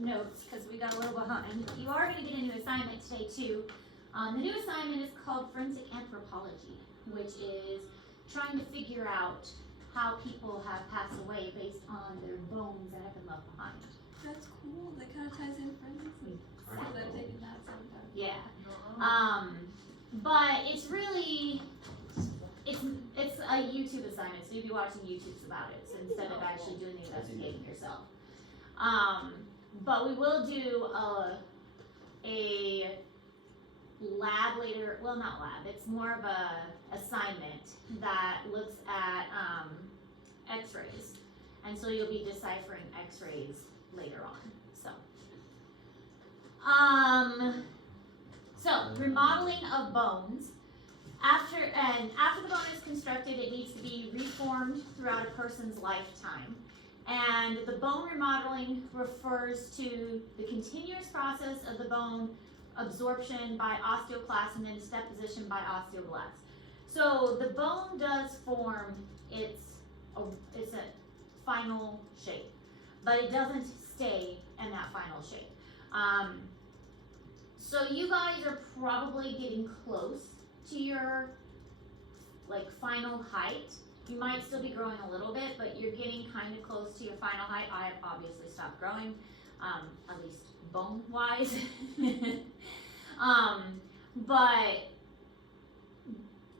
notes because we got a little behind. You are going to get a new assignment today too. The new assignment is called Forensic Anthropology, which is trying to figure out how people have passed away based on their bones that have been left behind. That's cool. That kind of ties in forensic. So I've taken that sometime. Yeah. But it's really, it's a YouTube assignment, so you'll be watching YouTubes about it, so instead of actually doing the investigating yourself. But we will do a lab later, well not lab, it's more of a assignment that looks at x-rays. And so you'll be deciphering x-rays later on, so remodeling of bones. After the bone is constructed, it needs to be reformed throughout a person's lifetime. And the bone remodeling refers to the continuous process of the bone absorption by osteoclasts and then its deposition by osteoblasts. So the bone does form its a final shape, but it doesn't stay in that final shape. So you guys are probably getting close to your final height. You might still be growing a little bit, but you're getting kind of close to your final height. I have obviously stopped growing, at least bone wise. But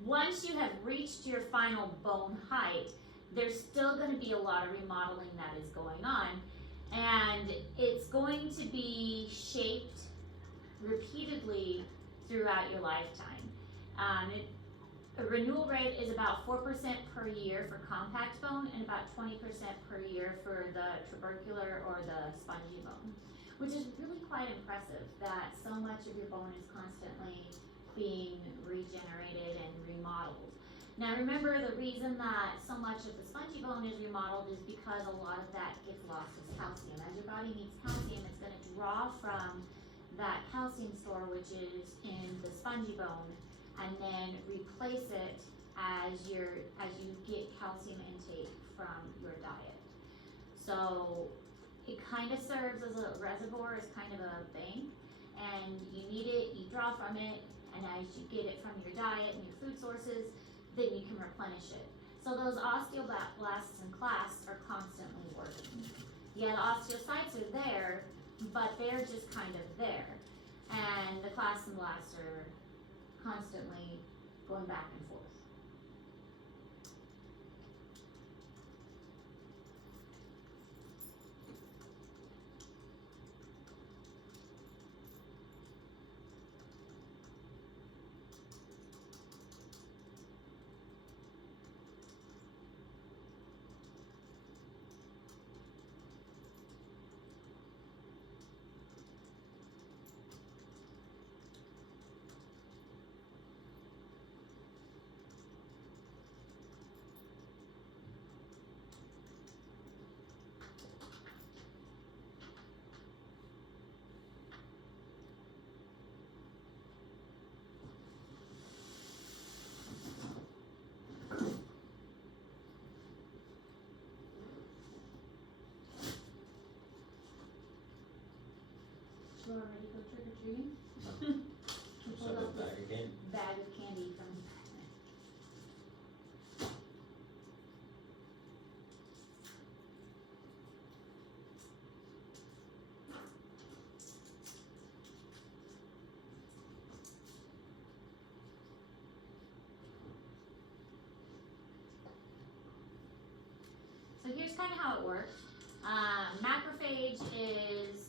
once you have reached your final bone height, there's still going to be a lot of remodeling that is going on, and it's going to be shaped repeatedly throughout your lifetime. A renewal rate is about 4% per year for compact bone and about 20% per year for the tubercular or the spongy bone, which is really quite impressive that so much of your bone is constantly being regenerated and remodeled. Now remember, the reason that so much of the spongy bone is remodeled is because a lot of that gets lost as calcium. As your body needs calcium, it's going to draw from that calcium store, which is in the spongy bone, and then replace it as you get calcium intake from your diet. So it kind of serves as a reservoir, as kind of a bank, and you need it, you draw from it, and as you get it from your diet and your food sources, then you can replenish it. So those osteoblasts and clasts are constantly working. Yeah, the osteocytes are there, but they're just kind of there. And the clasts and blasts are constantly going back and forth. You all ready to go trick or treating? We pulled out this bag of candy from the back. So here's kind of how it works. Macrophage is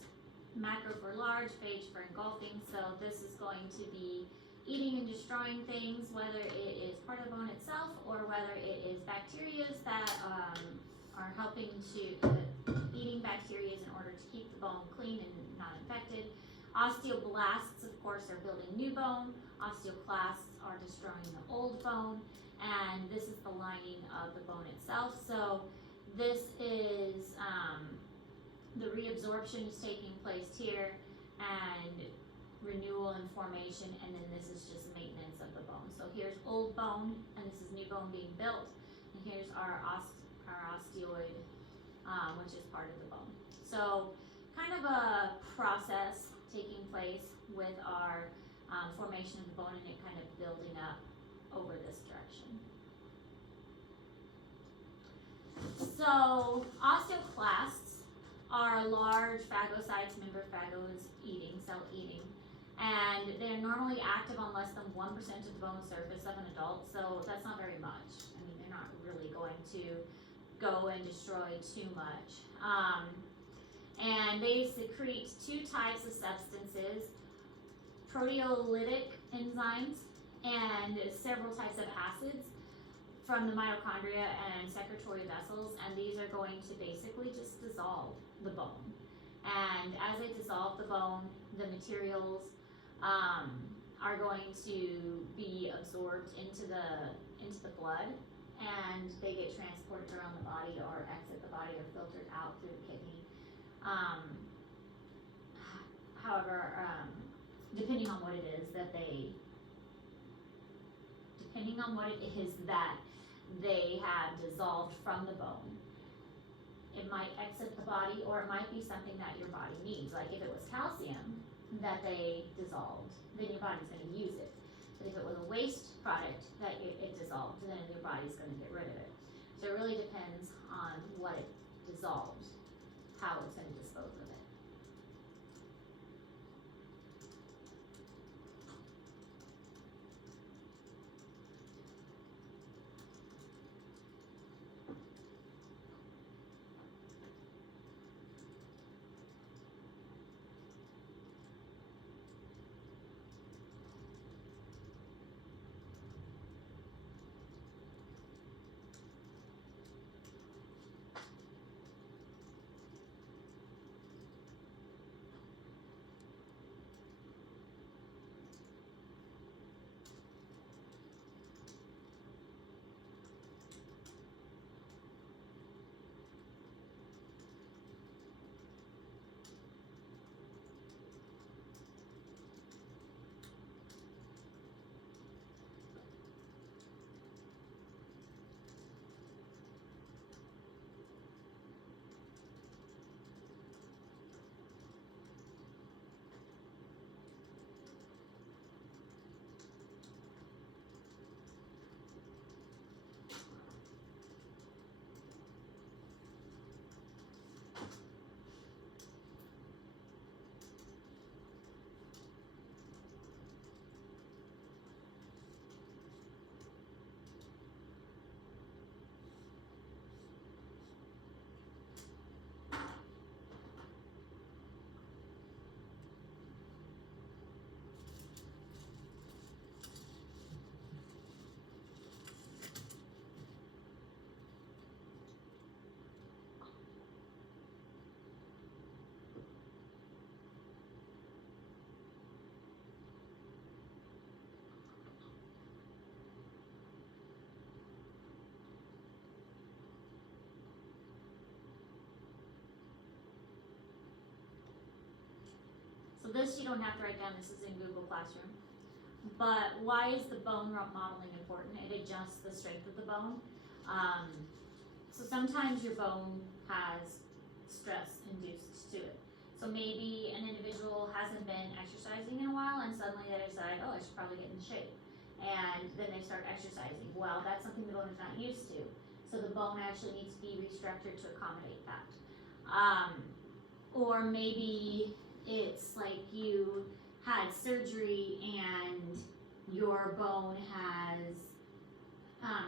macro for large, phage for engulfing. So this is going to be eating and destroying things, whether it is part of the bone itself or whether it is bacteria that are helping to eating bacteria in order to keep the bone clean and not infected. Osteoblasts, of course, are building new bone. Osteoclasts are destroying the old bone, and this is the lining of the bone itself. So this is the reabsorption is taking place here, and renewal and formation, and then this is just maintenance of the bone. So here's old bone, and this is new bone being built, and here's our osteoid, which is part of the bone. So kind of of a process taking place with our formation of the bone and it kind of building up over this direction. So osteoclasts are large phagocytes, member phagos eating, cell eating, and they're normally active on less than 1% of the bone surface of an adult, so that's not very much. I mean, they're not really going to go and destroy too much. And they secrete two types of substances, proteolytic enzymes and several types of acids from the mitochondria and secretory vessels, and these are going to basically just dissolve the bone. And as they dissolve the bone, the materials are going to be absorbed into the blood, and they get transported around the body or exit the body or filtered out through the kidney. However, depending on what it is that they have dissolved from the bone, it might exit the body, or it might be something that your body needs. Like if it was calcium that they dissolved, then your body's going to use it. But if it was a waste product that it dissolved, then your body's going to get rid of it. So it really depends on what it dissolved, how it's going to dispose of it. So this you don't have to write down, this is in Google Classroom. But why is the bone modeling important? It adjusts the strength of the bone. So sometimes your bone has stress induced to it. So maybe an individual hasn't been exercising in a while and suddenly they decide, oh, I should probably get in shape. And then they start exercising. Well, that's something the bone is not used to. So the bone actually needs to be restructured to accommodate that. Or maybe it's like you had surgery and your bone has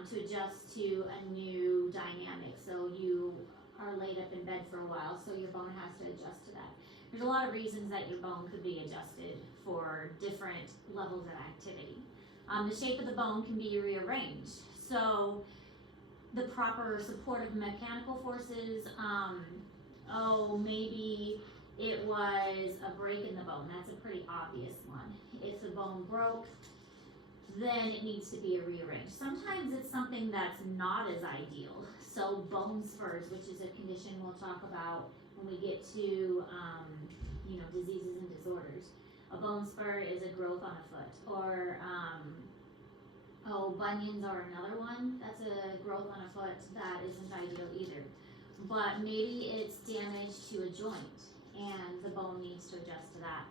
to adjust to a new dynamic. So you are laid up in bed for a while, so your bone has to adjust to that. There's a lot of reasons that your bone could be adjusted for different levels of activity. The shape of the bone can be rearranged. So the proper supportive mechanical forces, maybe it was a break in the bone. That's a pretty obvious one. If the bone broke, then it needs to be rearranged. Sometimes it's something that's not as ideal. So bone spurs, which is a condition we'll talk about when we get to diseases and disorders. A bone spur is a growth on a foot, or bunions are another one. That's a growth on a foot that isn't ideal either. But maybe it's damage to a joint and the bone needs to adjust to that.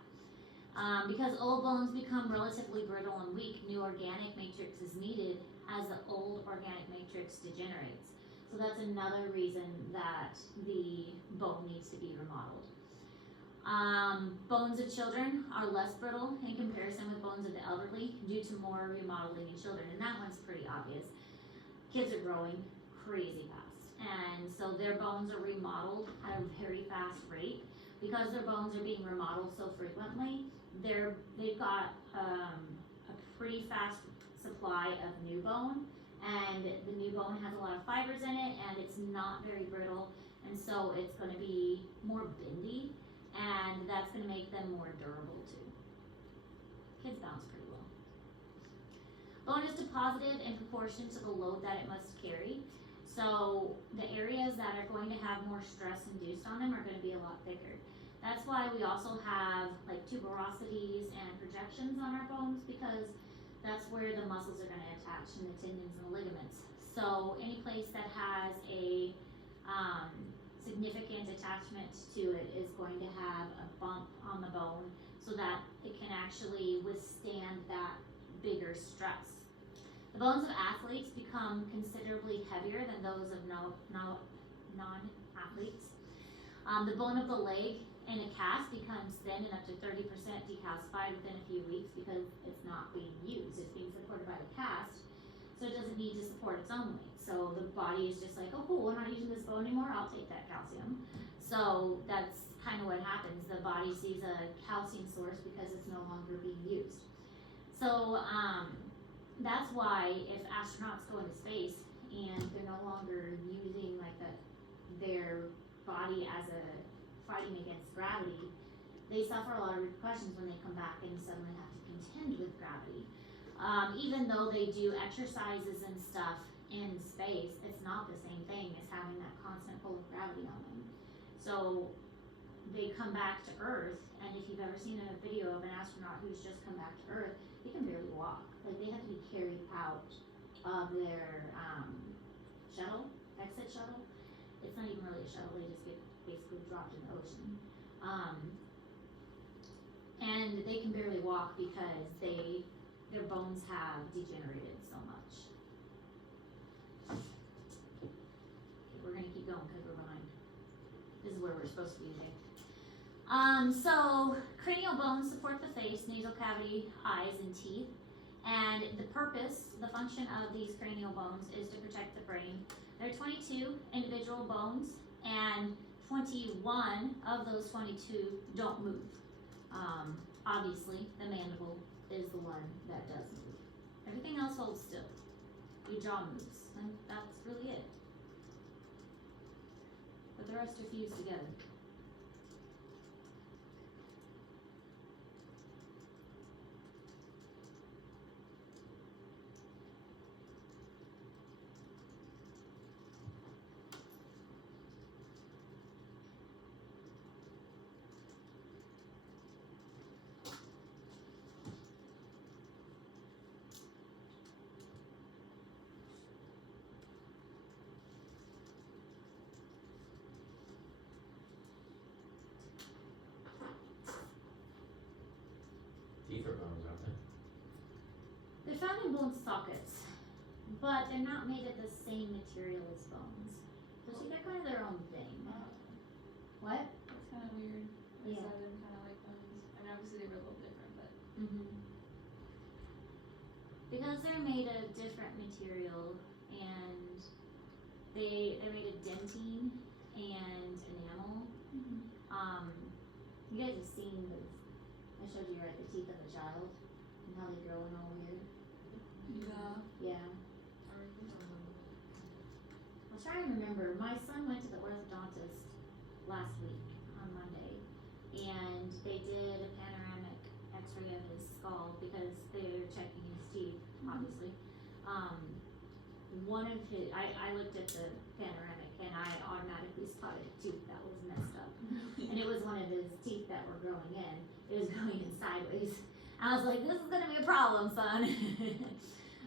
Because old bones become relatively brittle and weak, new organic matrix is needed as the old organic matrix degenerates. So that's another reason that the bone needs to be remodeled. Bones of children are less brittle in comparison with bones of the elderly due to more remodeling in children, and that one's pretty obvious. Kids are growing crazy fast, and so their bones are remodeled at a very fast rate. Because their bones are being remodeled so frequently, they've got a pretty fast supply of new bone, and the new bone has a lot of fibers in it, and it's not very brittle, and so it's going to be more bendy, and that's going to make them more durable too. Kids bounce pretty well. Bone is deposited in proportion to the load that it must carry. So the areas that are going to have more stress induced on them are going to be a lot thicker. That's why we also have like tuberosities and projections on our bones, because that's where the muscles are going to attach, and the tendons and the ligaments. So any place that has a significant attachment to it is going to have a bump on the bone so that it can actually withstand that bigger stress. The bones of athletes become considerably heavier than those of non-athletes. The bone of the leg in a cast becomes thin and up to 30% decalcified within a few weeks because it's not being used. It's being supported by the cast, so it doesn't need to support its own weight. So the body is just like, oh cool, we're not using this bone anymore, I'll take that calcium. So that's kind of what happens. The body sees a calcium source because it's no longer being used. So that's why if astronauts go into space and they're no longer using like their body as a fighting against gravity, they suffer a lot of repercussions when they come back and suddenly have to contend with gravity. Even though they do exercises and stuff in space, it's not the same thing as having that constant pull of gravity on them. So they come back to Earth, and if you've ever seen a video of an astronaut who's just come back to Earth, they can barely walk. Like they have to be carried out of their exit shuttle. It's not even really a shuttle, they just get basically dropped in the ocean. And they can barely walk because their bones have degenerated so much. Okay, we're gonna keep going because we're behind. This is where we're supposed to be today. So cranial bones support the face, nasal cavity, eyes, and teeth. And the function of these cranial bones is to protect the brain. There are 22 individual bones, and 21 of those 22 don't move. Obviously, the mandible is the one that does move. Everything else holds still. Your jaw moves, and that's really it. But the rest are fused together. Teeth are bones, aren't they? They're found in bone sockets, but they're not made of the same material as bones. So see, they're kind of their own thing. What? It's kind of weird. I Yeah. saw them kind of like bones. I mean, obviously they were a little different, but Because they're made of different material, and they're made of dentine and enamel. You guys have seen those. I showed you the teeth of a child and how they grow and all weird. yeah. Yeah. I'll try and remember. My son went to the orthodontist last week on Monday, and they did a panoramic x-ray of his skull because they're checking his teeth, obviously. One of his, I looked at the panoramic and I automatically spotted a tooth that was messed up. And it was one of his teeth that were growing in. It was going in sideways. I was like, this is gonna be a problem, son.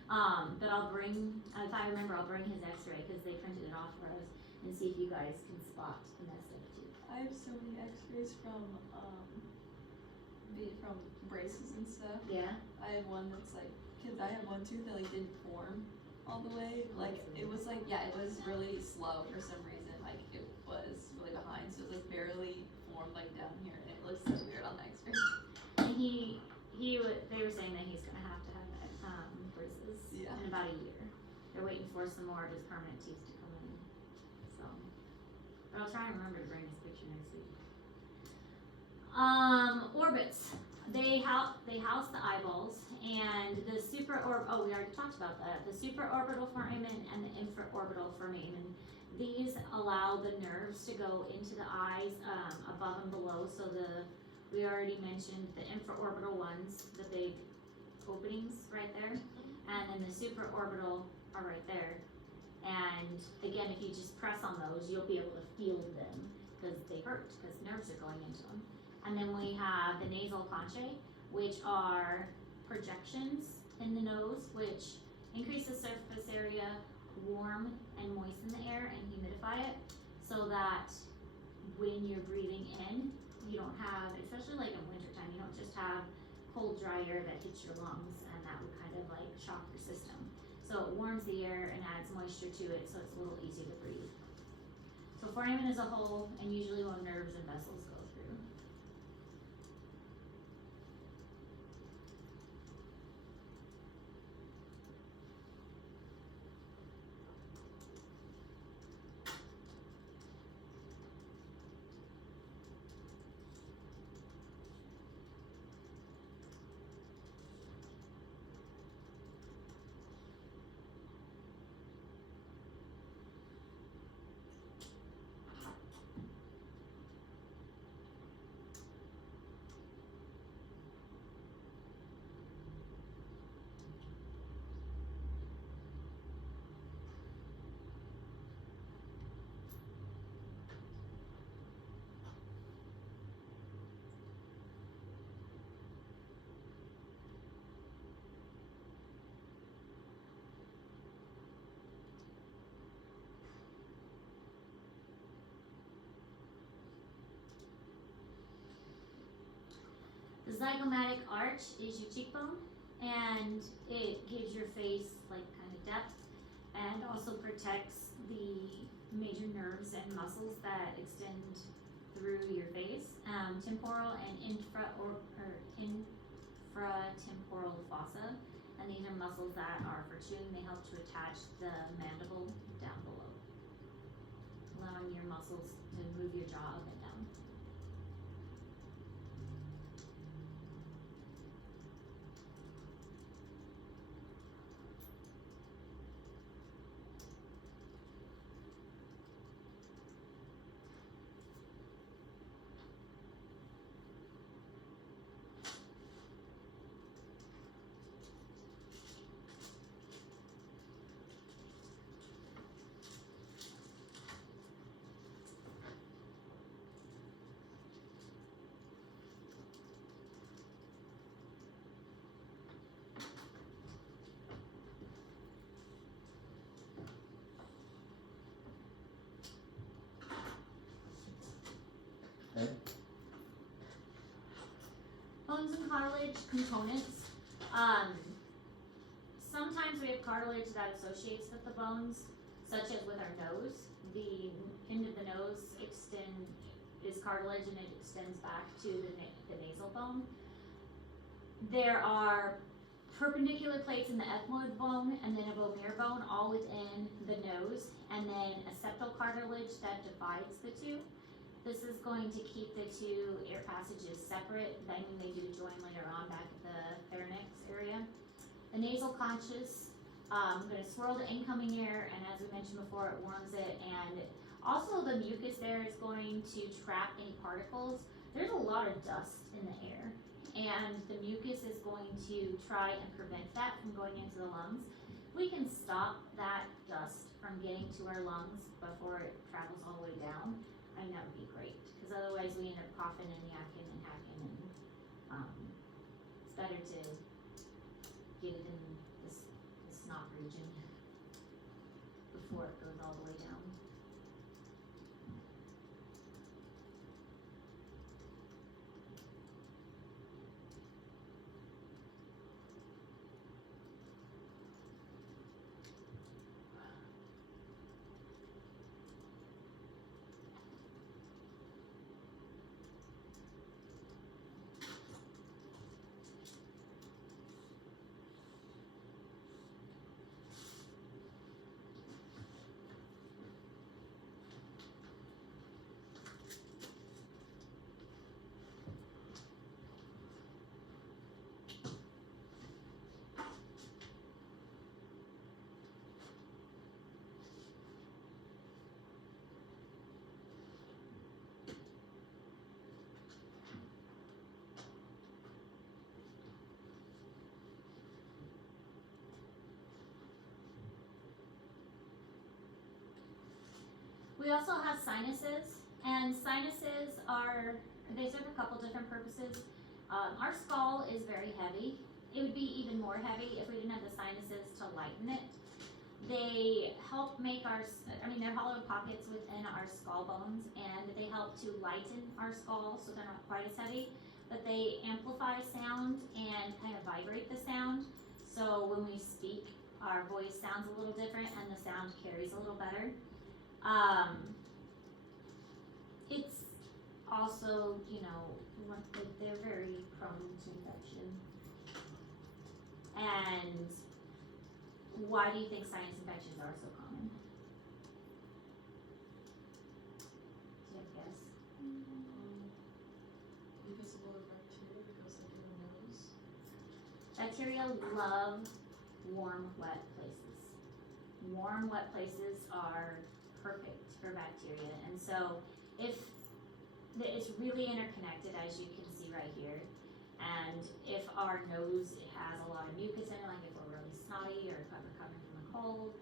But I'll bring, if I remember, I'll bring his x-ray because they printed it off for us and see if you guys can spot the messed up tooth. I have so many X-rays from braces and stuff. Yeah. I have one that's like, cause I have one tooth that like didn't form all the way. Like it was like, yeah, it was really slow for some reason. Like it was really behind, so it was like barely formed like down here, and it looks so weird on the X-ray. And they were saying that he's gonna have to have braces Yeah. in about a year. They're waiting for some more of his permanent teeth to come in. So, but I'll try and remember to bring his picture next week. Orbits. They house the eyeballs, and the we already talked about that. The supraorbital foramen and the infraorbital foramen. These allow the nerves to go into the eyes above and below. So we already mentioned the infraorbital ones, the big openings right there, and then the supraorbital are right there. And again, if you just press on those, you'll be able to feel them because they hurt because nerves are going into them. And then we have the nasal conchae, which are projections in the nose, which increase the surface area, warm and moisten the air, and humidify it, so that when you're breathing in, you don't have, especially like in wintertime, you don't just have cold, dry air that hits your lungs, and that would kind of like shock your system. So it warms the air and adds moisture to it, so it's a little easier to breathe. So foramen is a hole, and usually when nerves and vessels go through. The zygomatic arch is your cheekbone, and it gives your face like kind of depth, and also protects the major nerves and muscles that extend through your face. Temporal and infratemporal fossa, and these are muscles that are for chewing. They help to attach the mandible down below, allowing your muscles to move your jaw up and down. Okay. Bones and cartilage components. Sometimes we have cartilage that associates with the bones, such as with our nose. The end of the nose is cartilage, and it extends back to the nasal bone. There are perpendicular plates in the ethmoid bone and then a vomer bone all within the nose, and then a septal cartilage that divides the two. This is going to keep the two air passages separate. Then they do join later on back at the pharynx area. The nasal conchus, going to swirl the incoming air, and as we mentioned before, it warms it, and also the mucus there is going to trap any particles. There's a lot of dust in the air, and the mucus is going to try and prevent that from going into the lungs. We can stop that dust from getting to our lungs before it travels all the way down. I mean, that would be great, because otherwise we end up coughing and yakking and hacking, and it's better to get it in the snot region before it goes all the way down. We also have sinuses, and sinuses they serve a couple different purposes. Our skull is very heavy. It would be even more heavy if we didn't have the sinuses to lighten it. They help make they're hollow pockets within our skull bones, and they help to lighten our skull so they're not quite as heavy, but they amplify sound and kind of vibrate the sound. So when we speak, our voice sounds a little different and the sound carries a little better. It's also, they're very prone to infection. And why do you think sinus infections are so common? Do you have a guess? Because of all the bacteria that goes like in the nose. Bacteria love warm, wet places. Warm, wet places are perfect for bacteria. And so it's really interconnected, as you can see right here. And if our nose has a lot of mucus in it, like if we're really snotty or if we're coming from a cold,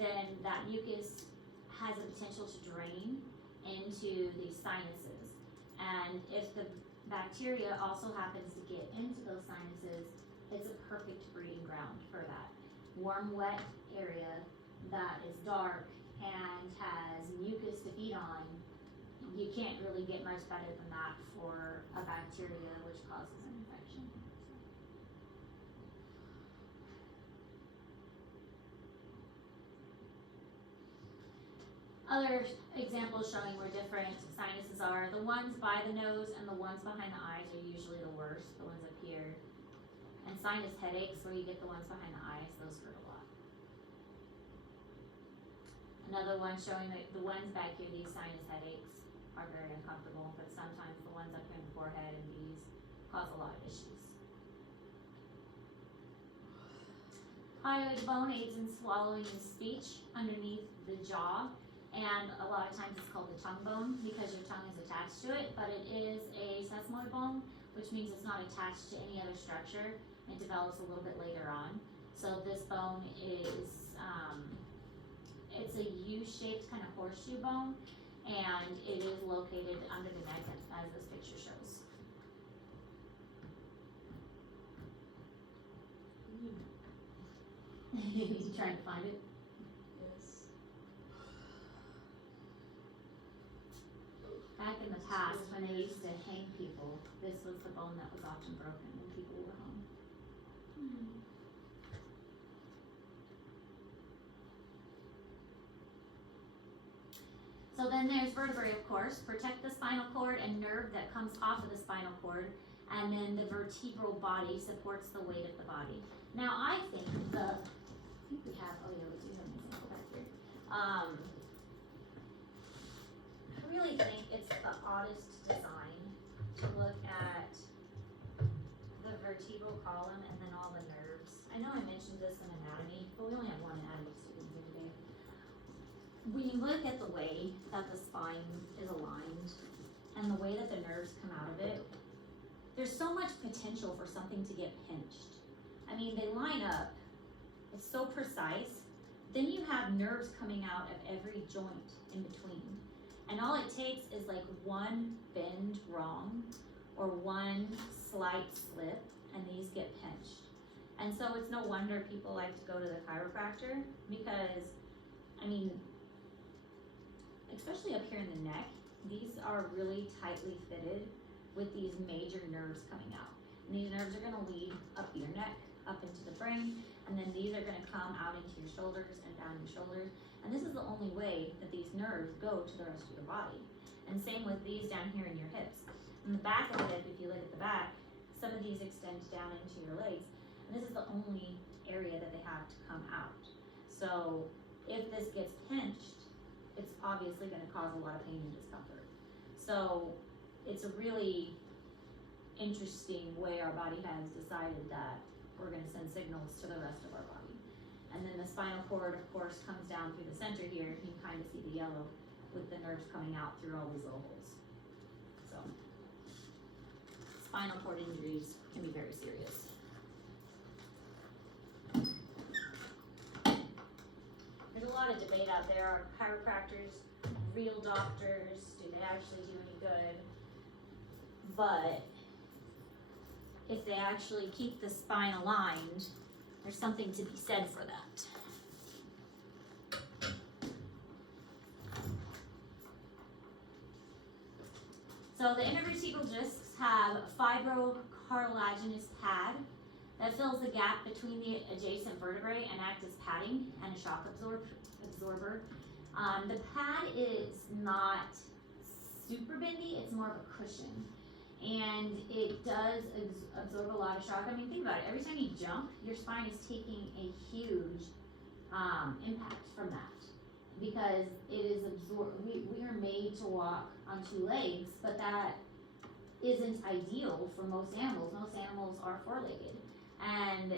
then that mucus has a potential to drain into the sinuses. And if the bacteria also happens to get into those sinuses, it's a perfect breeding ground for that. Warm, wet area that is dark and has mucus to feed on, you can't really get much better than that for a bacteria which causes an infection. Other examples showing where different sinuses are, the ones by the nose and the ones behind the eyes are usually the worst, the ones up here. And sinus headaches, where you get the ones behind the eyes, those hurt a lot. Another one showing that the ones back here, these sinus headaches, are very uncomfortable, but sometimes the ones up here in the forehead and these cause a lot of issues. Hyoid bone aids in swallowing and speech underneath the jaw, and a lot of times it's called the tongue bone because your tongue is attached to it, but it is a sesamoid bone, which means it's not attached to any other structure. It develops a little bit later on. So this bone is, it's a U-shaped kind of horseshoe bone, and it is located under the neck as this picture shows. You trying to find it? Yes. Back in the past, when they used to hang people, this was the bone that was often broken when people were hung. So then there's vertebrae, of course, protect the spinal cord and nerve that comes off of the spinal cord, and then the vertebral body supports the weight of the body. Now I think we do have an example back here. I really think it's the oddest design to look at the vertebral column and then all the nerves. I know I mentioned this in anatomy, but we only have one anatomy student here today. When you look at the way that the spine is aligned and the way that the nerves come out of it, there's so much potential for something to get pinched. I mean, they line up, it's so precise. Then you have nerves coming out of every joint in between. And all it takes is like one bend wrong or one slight slip and these get pinched. And so it's no wonder people like to go to the chiropractor because, I mean, especially up here in the neck, these are really tightly fitted with these major nerves coming out. And these nerves are gonna lead up your neck, up into the brain, and then these are gonna come out into your shoulders and down your shoulders. And this is the only way that these nerves go to the rest of your body. And same with these down here in your hips. In the back of the hip, if you look at the back, some of these extend down into your legs. And this is the only area that they have to come out. So if this gets pinched, it's obviously gonna cause a lot of pain and discomfort. So it's a really interesting way our body has decided that we're gonna send signals to the rest of our body. And then the spinal cord, of course, comes down through the center here. You can kind of see the yellow with the nerves coming out through all these little holes. So spinal cord injuries can be very serious. There's a lot of debate out there. Are chiropractors real doctors? Do they actually do any good? But if they actually keep the spine aligned, there's something to be said for that. So the intervertebral discs have a fibrocartilaginous pad that fills the gap between the adjacent vertebrae and act as padding and a shock absorber. The pad is not super bendy, it's more of a cushion. And it does absorb a lot of shock. I mean, think about it. Every time you jump, your spine is taking a huge impact from that. Because it is we are made to walk on two legs, but that isn't ideal for most animals. Most animals are four-legged. And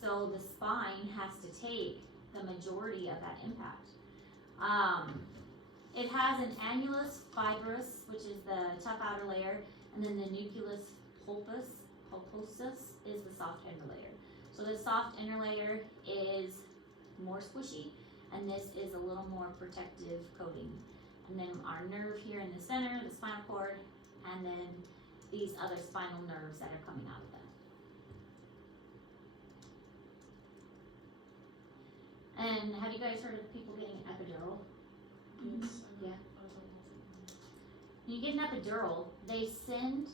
so the spine has to take the majority of that impact. It has an annulus fibrous, which is the tough outer layer, and then the nucleus pulposus is the soft inner layer. So the soft inner layer is more squishy, and this is a little more protective coating. And then our nerve here in the center, the spinal cord, and then these other spinal nerves that are coming out of that. And have you guys heard of people getting epidural? Yes. Yeah. When you get an epidural, they send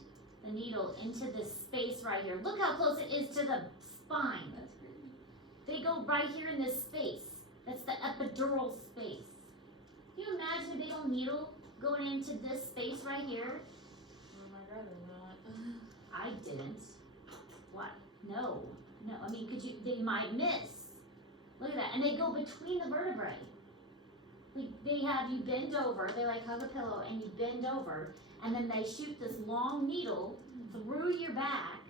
the needle into this space right here. Look how close it is to the spine. That's crazy. They go right here in this space. That's the epidural space. Can you imagine a big old needle going into this space right here? Oh my god, not. I didn't. What? No. No. I mean, they might miss. Look at that. And they go between the vertebrae. Like, they have you bend over, they like hug a pillow and you bend over, and then they shoot this long needle through your back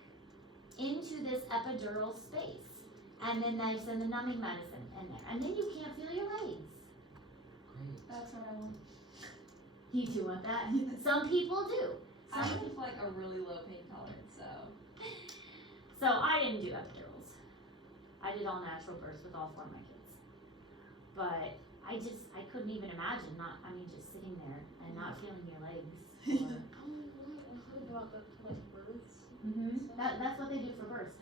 into this epidural space. And then they send the numbing medicine in there. And then you can't feel your legs. Great. That's what I want. You do want that? Yes. Some people do. I Some have like a really low pain tolerance, so. So I didn't do epidurals. I did all natural births with all four of my kids. But I couldn't even imagine just sitting there and not feeling your legs. Or, I've heard about that for like births. That's what they do for births.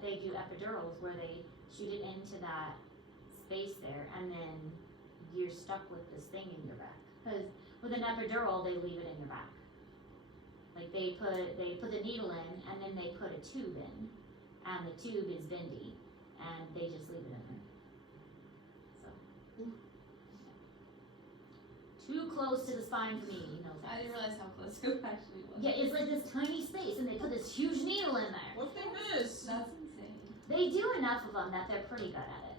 They do epidurals where they shoot it into that space there, and then you're stuck with this thing in your back. Because with an epidural, they leave it in your back. Like they put the needle in, and then they put a tube in, and the tube is bendy, and they just leave it in there. So. Too close to the spine for me, you know. I didn't realize how close it actually was. Yeah, it's like this tiny space, and they put this huge needle in there. What if they miss? That's insane. They do enough of them that they're pretty good at it.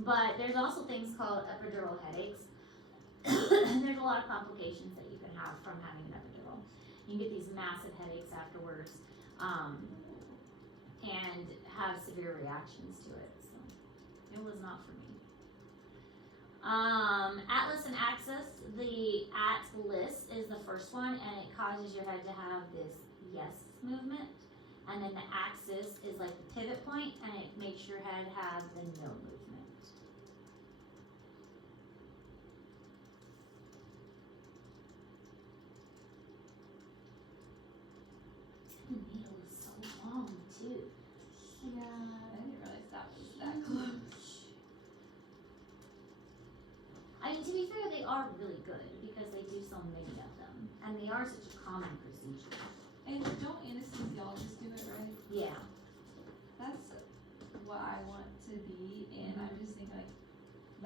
But there's also things called epidural headaches. And there's a lot of complications that you can have from having an epidural. You can get these massive headaches afterwards, and have severe reactions to it. So it was not for me. Atlas and axis. The atlas is the first one, and it causes your head to have this yes movement. And then the axis is like the pivot point, and it makes your head have the no movement. The needle is so long too. Yeah, I didn't realize that was that close. I mean, to be fair, they are really good because they do so many of them, and they are such a common procedure. And don't anesthesiologists do it, right? Yeah. That's what I want to be, and I'm just thinking like,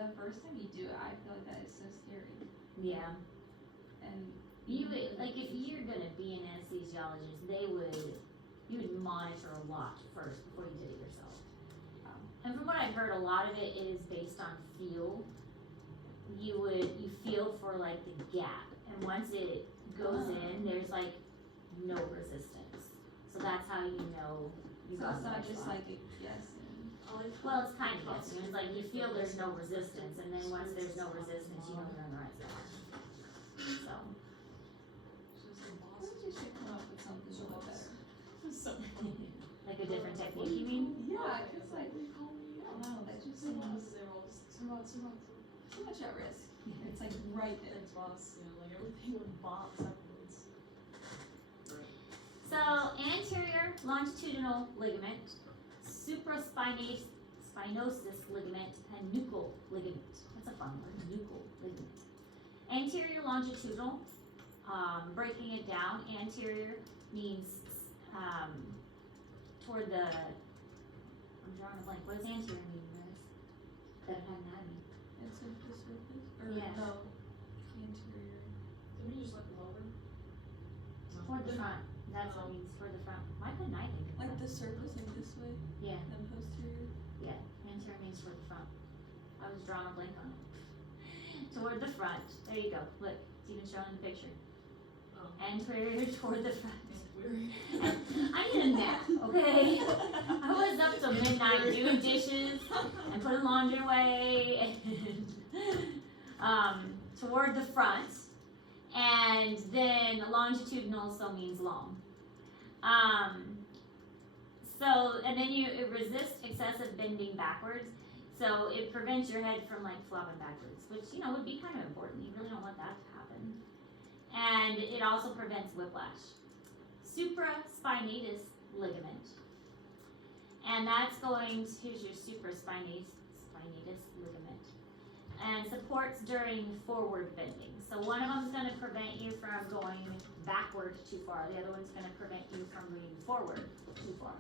the first time you do it, I feel like that is so scary. Yeah. And You would, like, if you're gonna be an anesthesiologist, you would monitor a lot first before you did it yourself. And from what I've heard, a lot of it is based on feel. You feel for like the gap, and once it goes in, there's like no resistance. So that's how you know you so got it's the not right just spot. like a guessing. Well, it's kind of guessing. It's like you feel there's no resistance, and then once there's no resistance, you know you're in the right spot. So. I think you should come up with something a little better. Like a different technique, you mean? Yeah, cause like, I don't know, that just seems too much at risk. It's like right there. It's boss, you know, like everything would box afterwards. So anterior longitudinal ligament, supraspinosus ligament, and nuchal ligament. That's a fun word, nuchal ligament. Anterior longitudinal, breaking it down, anterior means toward the, I'm drawing a blank, what does anterior mean, guys? That it had anatomy. It's like the surface, or Yeah. no, anterior. Didn't we just look lower? Toward the front, that's what it means, toward the front. Why couldn't I think of Like that? the surface, like this way, Yeah, then posterior. anterior means toward the front. I was drawing a blank on it. Toward the front, there you go, look, it's even shown in the picture. Oh. Anterior toward the front. Weird. I need a nap, okay? I was up till midnight doing dishes and putting laundry away and toward the front, and then longitudinal also means long. And then it resists excessive bending backwards, so it prevents your head from like flopping backwards, which would be kind of important. You really don't want that to happen. And it also prevents whiplash. Supraspinatus ligament. And that's here's your supraspinatus ligament. And supports during forward bending. So one of them is going to prevent you from going backward too far. The other one's going to prevent you from moving forward too far.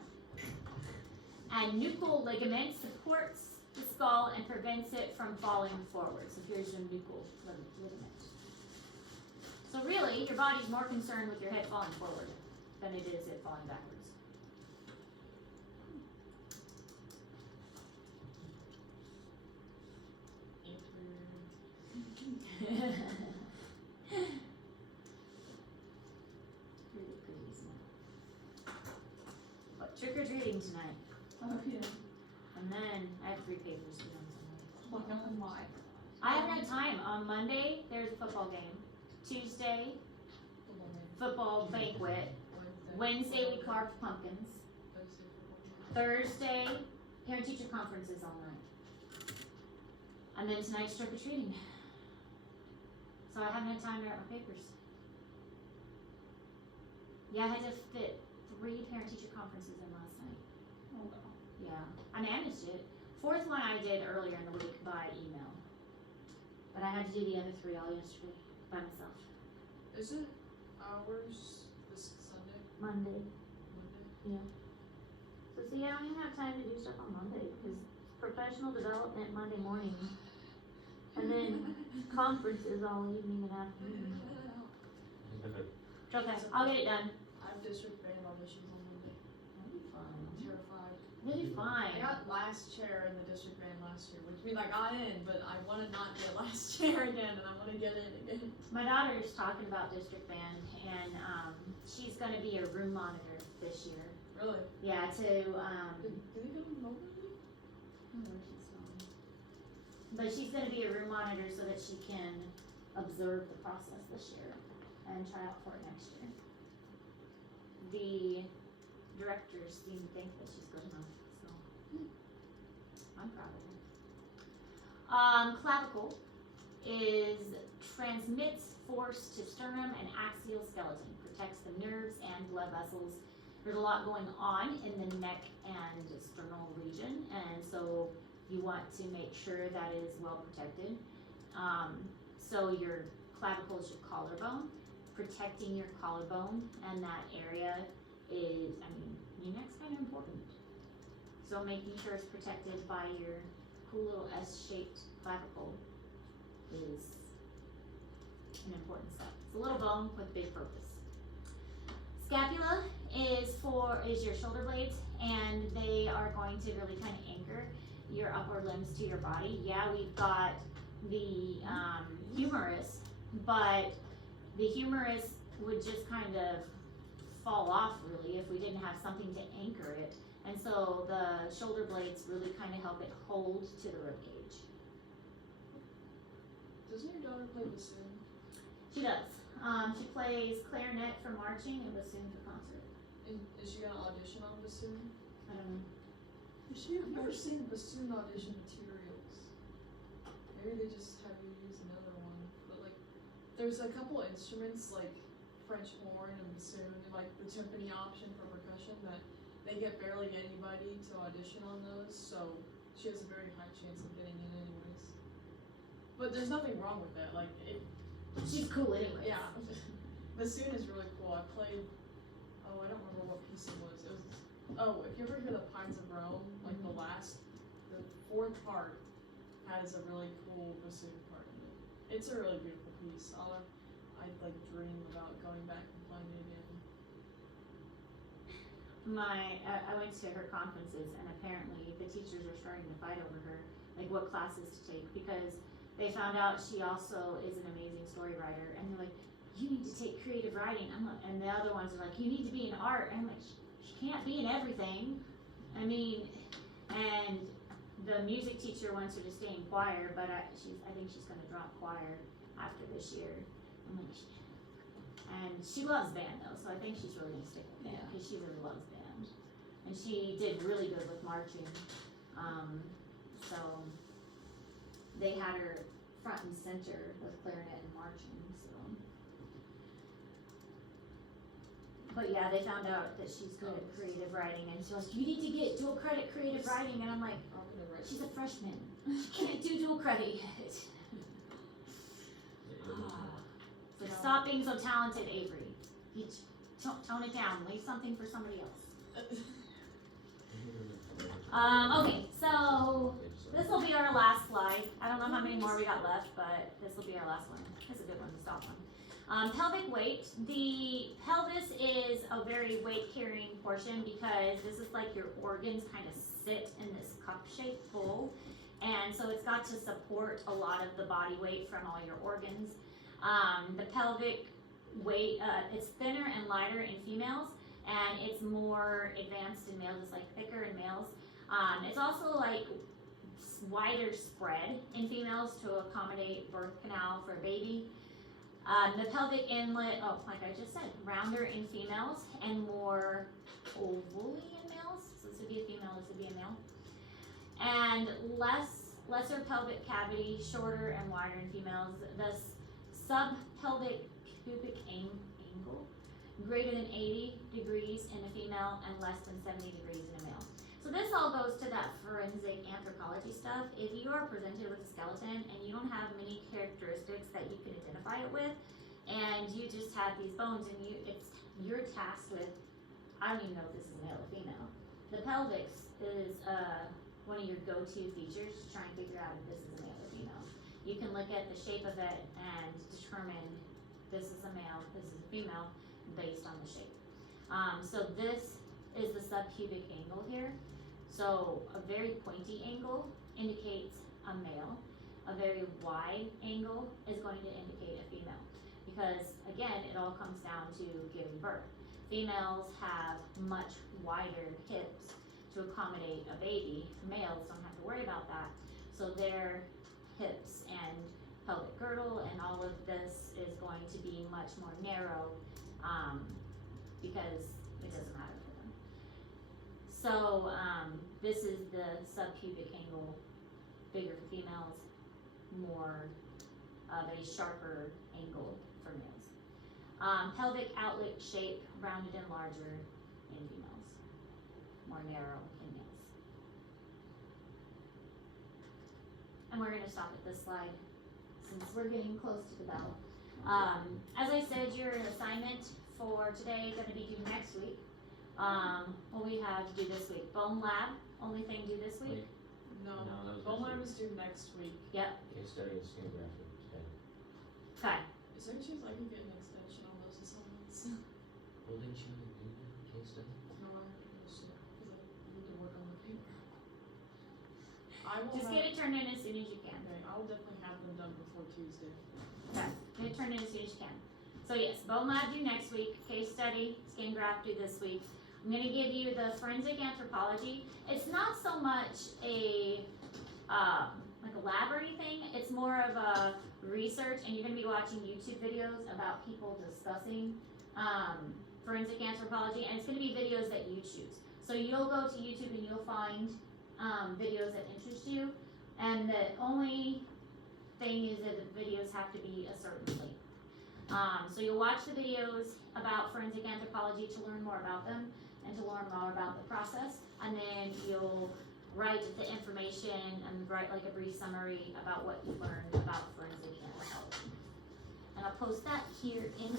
And nuchal ligament supports the skull and prevents it from falling forward. So here's your nuchal ligament. So really, your body's more concerned with your head falling forward than it is it falling backwards. But trick or treating tonight, Oh, yeah. and then I have 3 papers to do tonight. Oh my. I haven't had time. On Monday, there's a football game. Tuesday, football banquet. Wednesday, we carved pumpkins. Thursday, parent-teacher conferences all night. And then tonight's trick or treating. So I haven't had time to write my papers. Yeah, I had to fit 3 parent-teacher conferences in last night. Oh wow. Yeah, I managed it. 4th one I did earlier in the week by email. But I had to do the other 3 all yesterday by myself. Is it hours this Sunday? Monday. Monday? So see, I don't even have time to do stuff on Monday because professional development Monday morning. And then conferences all evening and afternoon. It's okay, I'll get it done. I have district band auditions on Monday. That'll be fun. I'm terrified. You'll be fine. I got last chair in the district band last year, which means I got in, but I want to not get last chair again, and I want to get in again. My daughter's talking about district band, and she's going to be a room monitor this year. Really? Yeah, to Do they go to Mobley? but she's going to be a room monitor so that she can observe the process this year and try out for it next year. The directors seem to think that she's good enough, so I'm proud of her. Clavicle transmits force to sternum and axial skeleton, protects the nerves and blood vessels. There's a lot going on in the neck and sternal region, and so you want to make sure that is well protected. So your clavicle is your collarbone. Protecting your collarbone and that area is, your neck's kind of important. So making sure it's protected by your cool little S-shaped clavicle is an important step. It's a little bone with big purpose. Scapula is your shoulder blades, and they are going to really kind of anchor your upper limbs to your body. Yeah, we've got the humerus, but the humerus would just kind of fall off really if we didn't have something to anchor it. And so the shoulder blades really kind of help it hold to the rib cage. Doesn't your daughter play bassoon? She does. She plays clarinet for marching and bassoon for concert. And is she gonna audition on bassoon? I don't know. Is she I've never seen bassoon audition materials. Maybe they just have you use another one. there's a couple instruments like French horn and bassoon, and like the timpani option for percussion that they get barely anybody to audition on those, so she has a very high chance of getting in anyways. But there's nothing wrong with that, like it. She's cool anyways. Yeah, bassoon is really cool. I played. Oh, I don't remember what piece it was. It was. Oh, if you ever hear the Pines of Rome, like the fourth part has a really cool bassoon part in it. It's a really beautiful piece. I like dream about going back and playing it again. I went to her conferences, and apparently the teachers are starting to fight over her, like what classes to take, because they found out she also is an amazing story writer, and they're like, you need to take creative writing. I'm like, and the other ones are like, you need to be in art. And I'm like, she can't be in everything. I mean, and the music teacher wants her to stay in choir, but I think she's gonna drop choir after this year. I'm like, and she loves band though, so I think she's really gonna stick with band because she really loves band, and she did really good with marching. So they had her front and center with clarinet and marching. So, but yeah, they found out that she's good at creative writing, and she was like, you need to get dual credit creative writing, and I'm like, she's a freshman. She can't do dual credit yet. So stop being so talented, Avery. You tone it down. Leave something for somebody else. Okay, so this will be our last slide. I don't know how many more we got left, but this will be our last one. This is a good one to stop on. Pelvic weight. The pelvis is a very weight-carrying portion because this is like your organs kind of sit in this cup-shaped bowl, and so it's got to support a lot of the body weight from all your organs. The pelvic weight, it's thinner and lighter in females, and it's more advanced in males. It's like thicker in males. It's also like wider spread in females to accommodate birth canal for a baby. The pelvic inlet, like I just said, rounder in females and more ovally in males. So this would be a female, this would be a male. And lesser pelvic cavity, shorter and wider in females. The subpelvic pubic angle, greater than 80 degrees in a female and less than 70 degrees in a male. So this all goes to that forensic anthropology stuff. If you are presented with a skeleton and you don't have many characteristics that you can identify it with, and you just have these bones and you're tasked with, I don't even know if this is male or female. The pelvis is one of your go-to features to try and figure out if this is a male or female. You can look at the shape of it and determine this is a male, this is a female, based on the shape. So this is the subpubic angle here. So a very pointy angle indicates a male. A very wide angle is going to indicate a female. Because again, it all comes down to giving birth. Females have much wider hips to accommodate a baby. Males don't have to worry about that. So their hips and pelvic girdle and all of this is going to be much more narrow because it doesn't matter for them. So this is the subpubic angle, bigger for females, more of a sharper angle for males. Pelvic outlet shape, rounded and larger in females, more narrow in males. And we're going to stop at this slide since we're getting close to the bell. As I said, your assignment for today is going to be due next week. What we have to do this week? Bone lab, only thing due this week? No, that was bone next lab is due next week. Yep. Case study and skin grafting today. Okay. Is there a chance I can get an extension on those assignments? Well, didn't you do the case study? No, I have to go shit because I need to work on the paper. I will Just have, get it turned in as soon as you can. okay, I'll definitely have them done before Tuesday. Okay. Get it turned in as soon as you can. So yes, bone lab due next week, case study, skin graft due this week. I'm going to give you the forensic anthropology. It's not so much a like a lab or anything. It's more of a research, and you're going to be watching YouTube videos about people discussing forensic anthropology, and it's going to be videos that you choose. So you'll go to YouTube and you'll find videos that interest you, and the only thing is that the videos have to be a certain length. So you'll watch the videos about forensic anthropology to learn more about them and to learn more about the process, and then you'll write the information and write like a brief summary about what you learned about forensic anthropology. And I'll post that here in